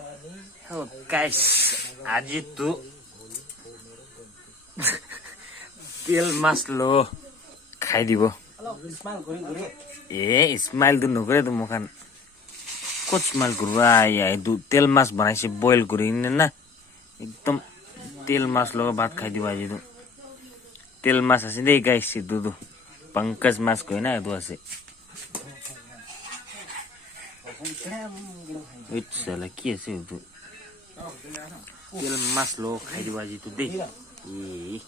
Oh guys, आज तू तेल मास लो खाइदिबो ए स्माइल दु नगरे दु मुखान कुछ स्माइल गुरुआ या दु तेल मास बनाइसे बोइल गरिन ना एकदम तेल मास लो भात खाइदिबो आज दु तेल मास हसिँदै गाइस दु पंकज मास को हैन दु हसे इट्स साला के छ दु तेल मास लो खाइदिबो आज दु दे ए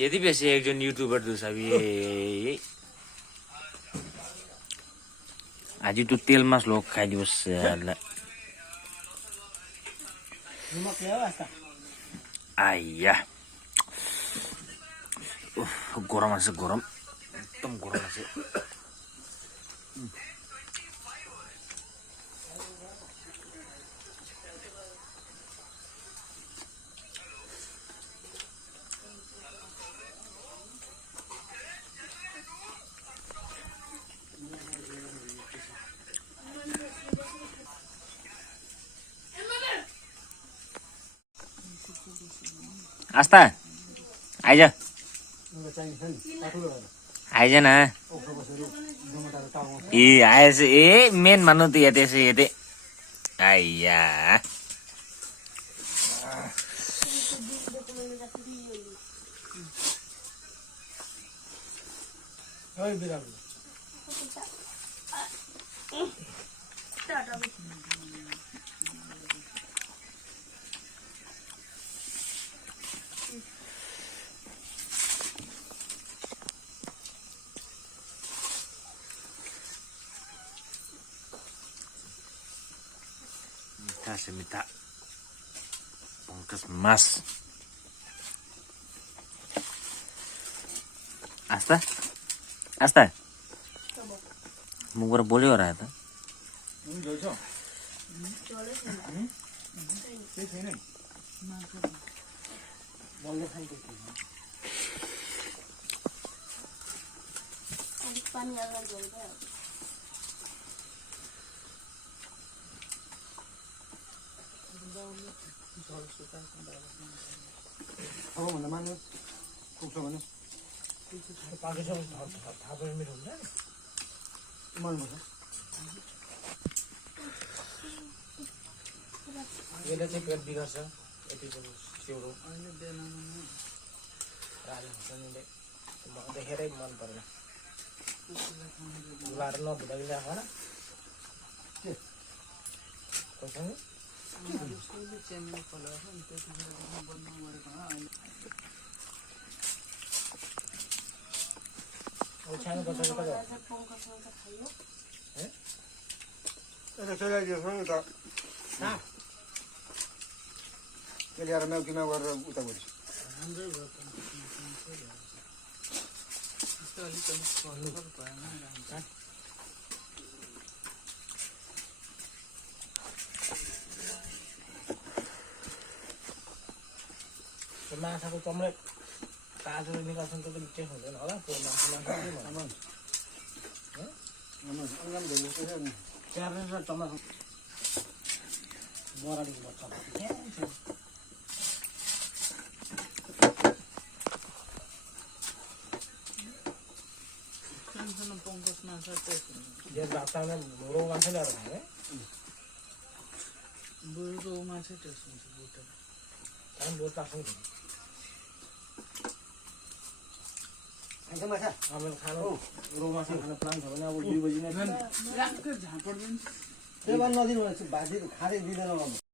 यदि बेसी एकजन युट्युबर दु सबै आज तू तेल मास लो खाइदिबो साला आइया गरम আছে गरम एकदम गरम আছে आस्था आइज आइज न ए आएछ ए मेन भन्नु त त्यसै यतै आइया Saya minta Pangkas mas Asta Asta Mau boleh orang itu Oh, mana mana? Kok mana? Pakai sama apa yang minum dah? Mana mana? Ini dah cepat biasa. Itu siapa? Ini dia nama. Raya, sana deh. Cuma ada herai mana pernah? Larno sudah bilang apa? Kau sana? Channel follow है उनके बनना वो channel बता दो हैं ऐसा चला गया सुन तो हां चल यार मैं किना कर उता बोल हम जो इसका वाली कम फॉलो कर पाना है माछाको चम्रे ताजो निकाल्छन् त पनि टेस्ट हुँदैन होला त्यो माछा के भन्छ अनगाम धेरै छ चार्ने र टमाटर बराडी बच्च खान्छन् पंकज माछा टेस्ट हुन्छ यो बाटामा रो माछा ल्याएर खाए बुरो माछा टेस्ट हुन्छ बोट काम बोट पाछौँ हमें खाना रोमा से खाना प्लान था ना वो 2 बजे में झापड़ दिन 7 नदी में बाजी खाने दिदैन